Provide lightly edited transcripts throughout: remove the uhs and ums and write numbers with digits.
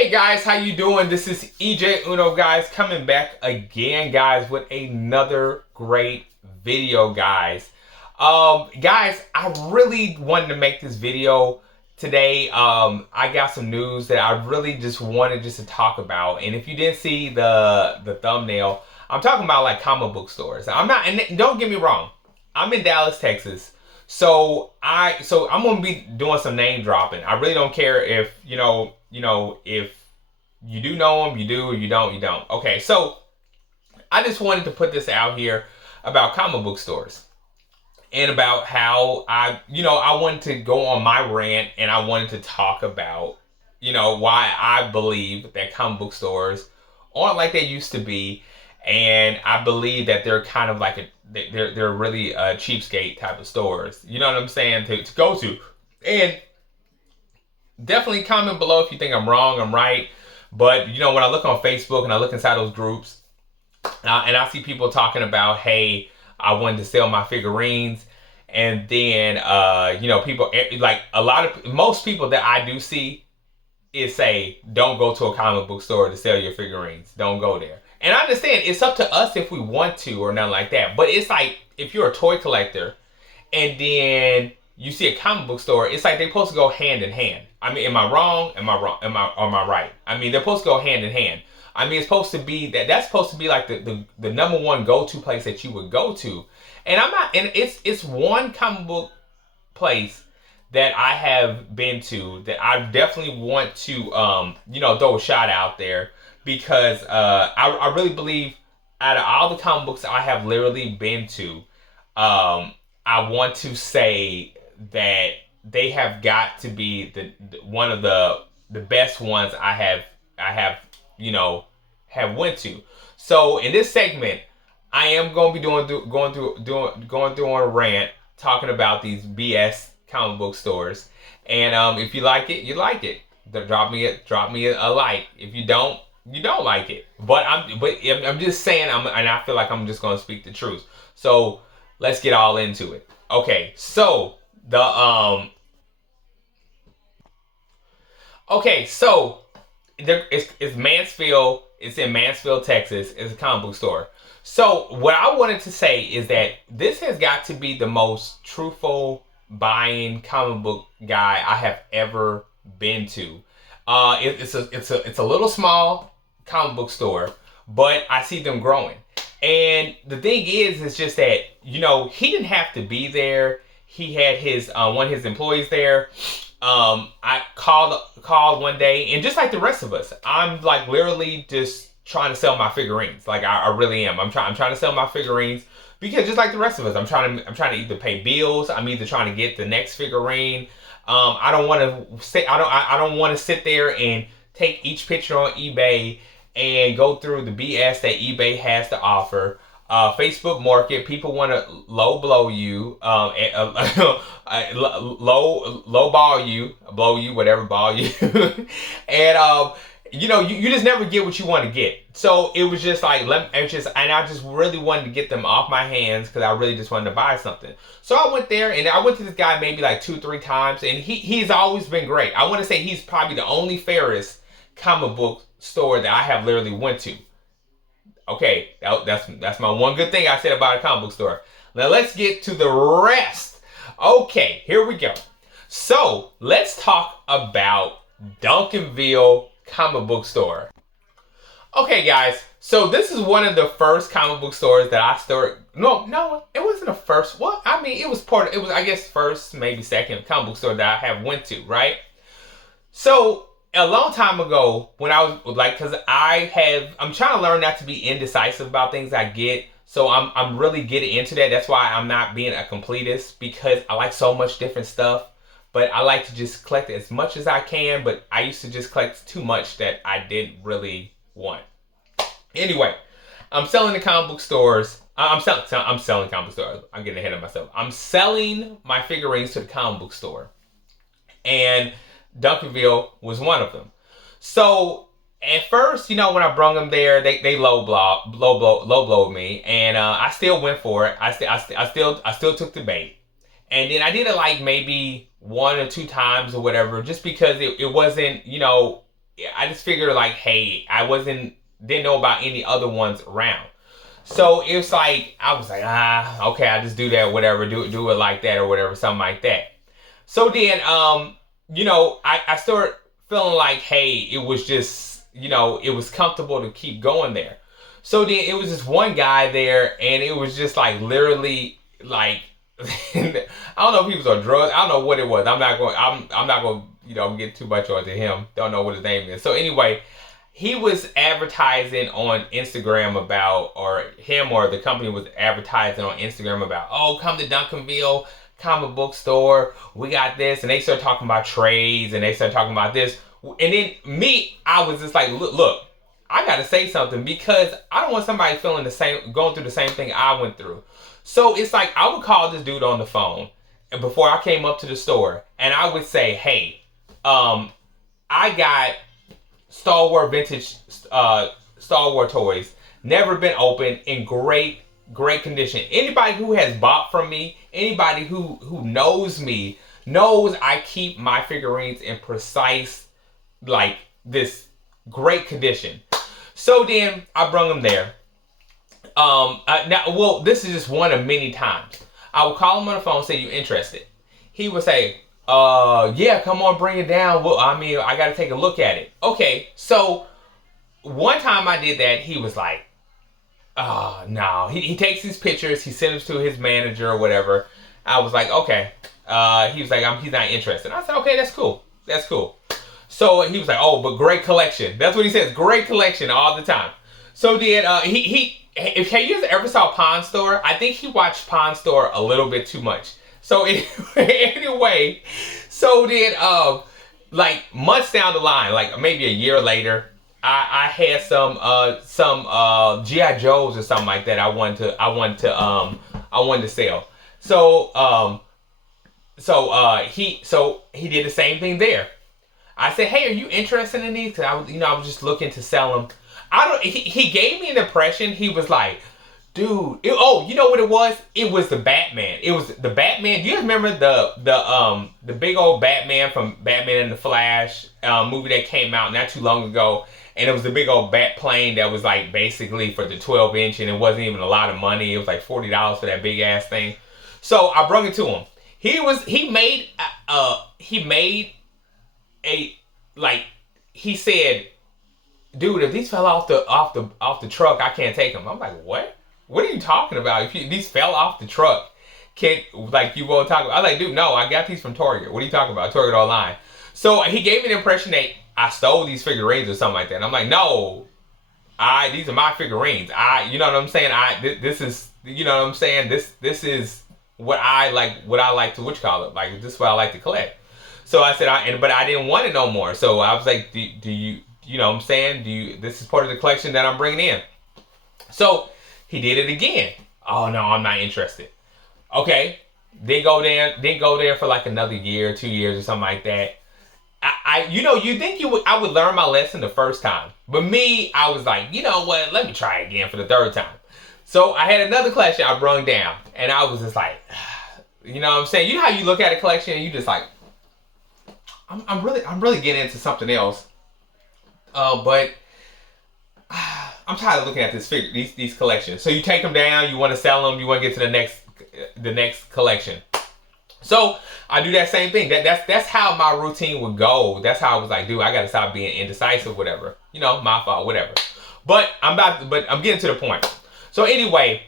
Hey guys, how you doing? This is EJ Uno, guys, coming back again, guys, with another great video, guys. Guys, I really wanted to make this video today. I got some news that I really just wanted to talk about, and if you didn't see the thumbnail, I'm talking about like comic book stores. I'm not, and don't get me wrong, I'm in Dallas, Texas. So I'm gonna be doing some name dropping. I really don't care if if you do know them, you do, or you don't, you don't. Okay, so I just wanted to put this out here about comic book stores and about how I wanted to go on my rant and I wanted to talk about why I believe that comic book stores aren't like they used to be, and I believe that they're kind of like they're really cheapskate type of stores. You know what I'm saying, to go to. And definitely comment below if you think I'm wrong, I'm right. But when I look on Facebook and I look inside those groups, and I see people talking about, hey, I wanted to sell my figurines, and then people like most people that I do see is say, don't go to a comic book store to sell your figurines. Don't go there. And I understand it's up to us if we want to or nothing like that. But it's like, if you're a toy collector and then you see a comic book store, it's like they're supposed to go hand in hand. I mean, am I wrong? Am I wrong? Am I right? I mean, they're supposed to go hand in hand. I mean, it's supposed to be that's supposed to be like the number one go-to place that you would go to. And I'm not, and it's one comic book place that I have been to that I definitely want to throw a shot out there, because I really believe out of all the comic books I have literally been to, I want to say that they have got to be one of the best ones I have went to. So in this segment, I am going to be going through on a rant talking about these BS comic book stores. And if you like it, you like it. Drop me a like. If you don't, you don't like it. But I'm just saying, and I feel like I'm just going to speak the truth. So let's get all into it. Okay, so it's Mansfield. It's in Mansfield, Texas. It's a comic book store. So what I wanted to say is that this has got to be the most truthful buying comic book guy I have ever been to. It's a little small comic book store, but I see them growing. And the thing is just that he didn't have to be there. He had his one of his employees there. I called one day, and just like the rest of us, I'm like literally just trying to sell my figurines. Like I really am. I'm trying to sell my figurines, because just like the rest of us, I'm trying to either pay bills. I'm either trying to get the next figurine. I don't want to sit there and take each picture on eBay and go through the BS that eBay has to offer. Facebook Market, people want to low blow you, low ball you, blow you, whatever, ball you, and you just never get what you want to get. So it was just like, and I just really wanted to get them off my hands, because I really just wanted to buy something. So I went there, and I went to this guy maybe like 2-3 times, and he's always been great. I want to say he's probably the only fairest comic book store that I have literally went to. Okay, that's my one good thing I said about a comic book store. Now let's get to the rest. Okay, here we go. So let's talk about Duncanville comic book store. Okay, guys. So this is one of the first comic book stores that I started. No, it wasn't the first. Well, I mean, it was I guess first, maybe second comic book store that I have went to, right? So a long time ago, when I was like, because I'm trying to learn not to be indecisive about things I get. So I'm really getting into that. That's why I'm not being a completist, because I like so much different stuff. But I like to just collect as much as I can. But I used to just collect too much that I didn't really want. Anyway, I'm selling the comic book stores. I'm selling comic book stores. I'm getting ahead of myself. I'm selling my figurines to the comic book store, and Duncanville was one of them. So at first, when I brung them there, they low blowed me, and I still went for it. I still took the bait, and then I did it like maybe 1 or 2 times or whatever, just because it wasn't I just figured like, hey, didn't know about any other ones around. So it was like, I was like, okay, I just do that, whatever, do it like that or whatever, something like that. So then, I started feeling like, hey, it was just, it was comfortable to keep going there. So then it was this one guy there, and it was just like literally like, I don't know if he was on drugs. I don't know what it was. I'm not going to, get too much onto him. Don't know what his name is. So anyway, he was advertising on Instagram about, or him or the company was advertising on Instagram about, oh, come to Duncanville comic book store. We got this. And they started talking about trades, and they started talking about this. And then I was just like, look, I got to say something, because I don't want somebody going through the same thing I went through. So it's like, I would call this dude on the phone, and before I came up to the store, and I would say, hey, I got Star Wars vintage Star Wars toys, never been opened, in great condition. Anybody who has bought from me, anybody who knows me, knows I keep my figurines in precise, like, this great condition. So then I brung them there. This is just one of many times. I would call him on the phone and say, you interested? He would say, yeah, come on, bring it down. Well, I got to take a look at it. Okay, so one time I did that, he was like, oh, no. He takes these pictures, he sends them to his manager or whatever. I was like, okay. He was like, he's not interested. I said, okay, that's cool. That's cool. So he was like, oh, but great collection. That's what he says, great collection all the time. So then if you ever saw Pawn Store, I think he watched Pawn Store a little bit too much. So anyway, so then like months down the line, like maybe a year later, I had some GI Joes or something like that. I wanted to sell. So he did the same thing there. I said, hey, are you interested in these? Cause I was just looking to sell them. He gave me an impression. He was like, dude, you know what it was? It was the Batman. It was the Batman. Do you remember the big old Batman from Batman and the Flash movie that came out not too long ago? And it was the big old bat plane that was like basically for the 12-inch, and it wasn't even a lot of money. It was like $40 for that big ass thing. So I brought it to him. He said, dude, if these fell off the truck, I can't take them. I'm like, what? What are you talking about? If these fell off the truck, you won't talk about? I was like, dude, no, I got these from Target. What are you talking about? Target online. So he gave me the impression that I stole these figurines or something like that. And I'm like, no, these are my figurines. You know what I'm saying? This is, you know what I'm saying? This is what I like to, like, this is what I like to collect. So I said, but I didn't want it no more. So I was like, do you, you know what I'm saying? This is part of the collection that I'm bringing in. So he did it again. Oh no, I'm not interested. Okay. Didn't go there for like another year, 2 years or something like that. You think I would learn my lesson the first time. But me, I was like, you know what? Let me try again for the third time. So I had another collection I brung down, and I was just like, you know what I'm saying? You know how you look at a collection and you just like, I'm really getting into something else. But I'm tired of looking at these collections. So you take them down, you want to sell them, you want to get to the next collection. So I do that same thing. That's how my routine would go. That's how I was like, dude, I gotta stop being indecisive, whatever. You know, my fault, whatever. But I'm getting to the point. So anyway,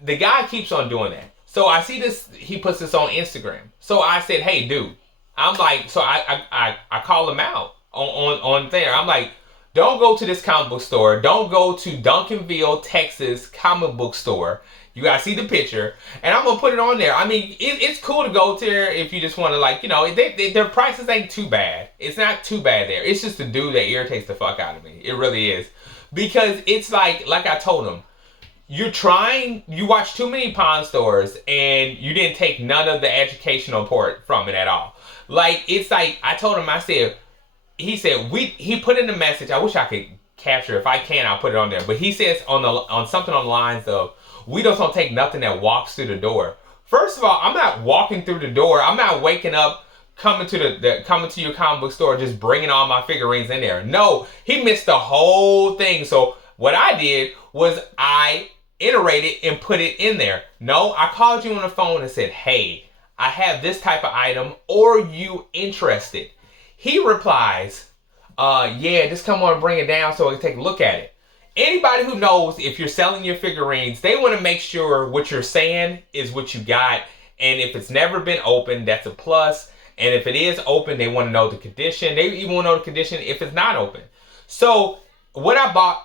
the guy keeps on doing that. So I see this, he puts this on Instagram. So I said, hey, dude, I'm like, so I call him out on there. I'm like, don't go to this comic book store. Don't go to Duncanville, Texas comic book store. You gotta see the picture, and I'm gonna put it on there. I mean, it's cool to go there if you just want to, like, you know, their prices ain't too bad. It's not too bad there. It's just a dude that irritates the fuck out of me. It really is, because it's like I told him, you watch too many pawn stores, and you didn't take none of the educational part from it at all. Like, it's like I told him, he put in the message. I wish I could capture it. If I can, I'll put it on there. But he says on something on the lines of, we just don't take nothing that walks through the door. First of all, I'm not walking through the door. I'm not waking up coming to your comic book store, just bringing all my figurines in there. No, he missed the whole thing. So what I did was I iterated and put it in there. No, I called you on the phone and said, hey, I have this type of item. Are you interested? He replies, yeah, just come on and bring it down so I can take a look at it. Anybody who knows if you're selling your figurines, they want to make sure what you're saying is what you got. And if it's never been opened, that's a plus. And if it is open, they want to know the condition. They even want to know the condition if it's not open. So what I bought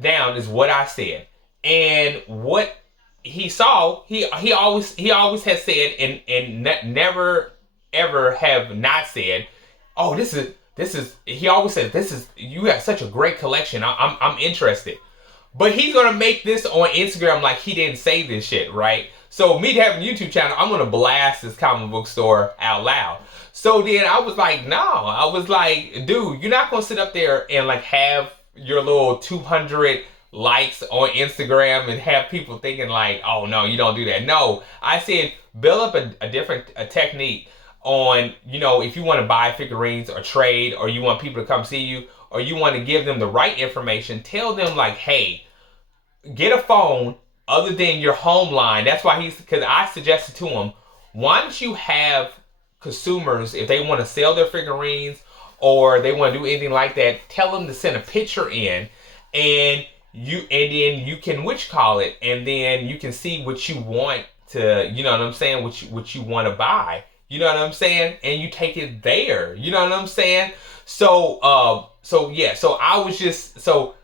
down is what I said. And what he saw, he always has said and never ever have not said, oh, this is he always says, this is, you have such a great collection. I'm interested. But he's gonna make this on Instagram like he didn't say this shit, right? So me having a YouTube channel, I'm gonna blast this comic book store out loud. So then I was like, no. I was like, dude, you're not gonna sit up there and like have your little 200 likes on Instagram and have people thinking like, oh no, you don't do that. No, I said build up a different technique on, you know, if you want to buy figurines or trade, or you want people to come see you, or you want to give them the right information, tell them like, hey, get a phone other than your home line. That's why because I suggested to him, why don't you have consumers, if they want to sell their figurines or they want to do anything like that, tell them to send a picture in, and then you can witch call it, and then you can see what you want to, you know what I'm saying, what you want to buy. You know what I'm saying? And you take it there. You know what I'm saying? So yeah. So I was just, so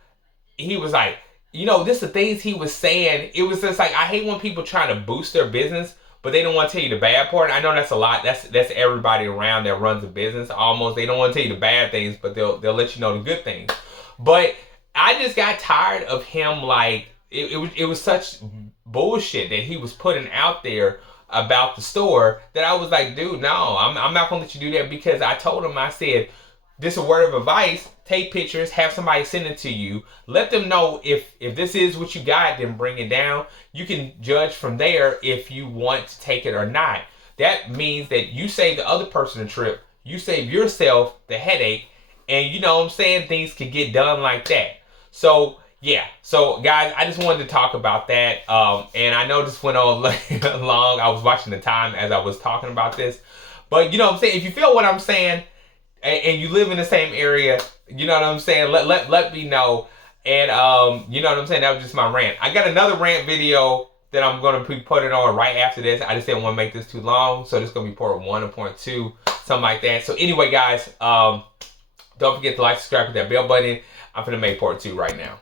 he was like, you know, this the things he was saying. It was just like, I hate when people try to boost their business, but they don't want to tell you the bad part. I know that's a lot. That's everybody around that runs a business almost. They don't want to tell you the bad things, but they'll let you know the good things. But I just got tired of him, like, it was such bullshit that he was putting out there about the store that I was like, dude, no, I'm not gonna let you do that, because I told him, I said, this is a word of advice, take pictures, have somebody send it to you, let them know if this is what you got, then bring it down. You can judge from there if you want to take it or not. That means that you save the other person a trip, you save yourself the headache, and you know what I'm saying, things can get done like that. So yeah, so guys, I just wanted to talk about that, and I know this went on long. I was watching the time as I was talking about this, but you know what I'm saying, if you feel what I'm saying, and you live in the same area, you know what I'm saying, let me know. And you know what I'm saying, that was just my rant. I got another rant video that I'm going to be putting on right after this. I just didn't want to make this too long, so this is going to be part 1 or part 2, something like that. So anyway, guys, don't forget to like, subscribe, hit that bell button. I'm going to make part 2 right now.